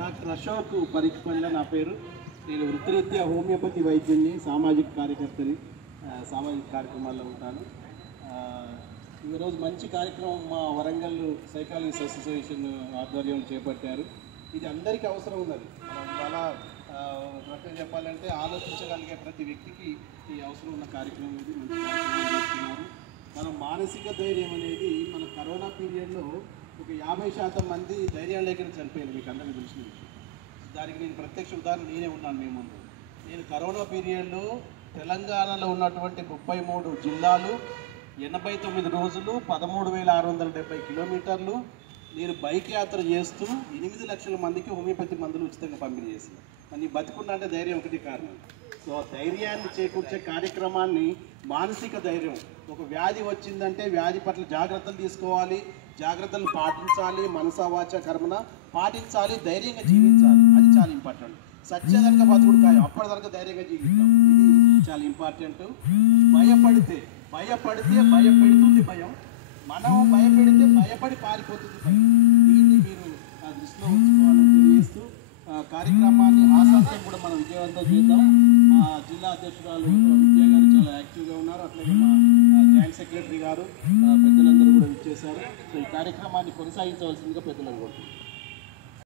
Doctor Ashok పరిక్పండ్ల నా పేరు. నేను వృత్తిరీత్యా హోమియోపతి వైద్యుని, సామాజిక కార్యకర్తని, సామాజిక కార్యక్రమాల్లో ఉంటాను. ఈరోజు మంచి కార్యక్రమం మా వరంగల్ సైకాలజిస్ట్ అసోసియేషన్ ఆధ్వర్యంలో చేపట్టారు. ఇది అందరికీ అవసరం ఉన్నది. మనం చాలా రకంగా చెప్పాలంటే ఆలోచించగలిగే ప్రతి వ్యక్తికి ఈ అవసరం ఉన్న కార్యక్రమం ఇది. మంచి కార్యక్రమం చేస్తున్నారు. మనం మానసిక ధైర్యం అనేది మన కరోనా పీరియడ్లో ఒక 50% మంది ధైర్యం లేక చనిపోయారు. మీకు అందరికీ తెలిసిన విషయం. దానికి నేను ప్రత్యక్ష ఉదాహరణ నేనే ఉన్నాను మీ ముందు. నేను కరోనా పీరియడ్లో తెలంగాణలో ఉన్నటువంటి 33 జిల్లాలు, 89 రోజులు, 13,670 కిలోమీటర్లు నేను బైక్ యాత్ర చేస్తూ 8 లక్షల మందికి హోమియోపతి మందులు ఉచితంగా పంపిణీ చేసిన. నీ బతుకున్నా అంటే ధైర్యం ఒకటి కారణం. సో ధైర్యాన్ని చేకూర్చే కార్యక్రమాన్ని మానసిక ధైర్యం. ఒక వ్యాధి వచ్చిందంటే వ్యాధి పట్ల జాగ్రత్తలు తీసుకోవాలి, జాగ్రత్తలు పాటించాలి, మనసా వాచ కర్మన పాటించాలి, ధైర్యంగా జీవించాలి. అది చాలా ఇంపార్టెంట్. సత్యదనక బతుకుడు కాయ, అప్పటిదాకా ధైర్యంగా జీవిస్తాం. ఇది చాలా ఇంపార్టెంట్. భయపడితే భయపెడుతుంది భయం, మనం భయపెడితే భయపడి పారిపోతుంది భయం. దీన్ని మీరు దృష్టిలో ఉంచుకోవాలని తెలియజేస్తూ కార్యక్రమాన్ని ఆశాంతం కూడా మనం విజయవంతం చేద్దాం. మా జిల్లా అధ్యక్షురాలు విద్యా గారు చాలా యాక్టివ్గా ఉన్నారు. అట్లాగే మా జాయింట్ సెక్రటరీ గారు, పెద్దలందరూ కూడా ఇచ్చేశారు. సో ఈ కార్యక్రమాన్ని కొనసాగించవలసిందిగా పెద్దలను కోరుతున్నాను.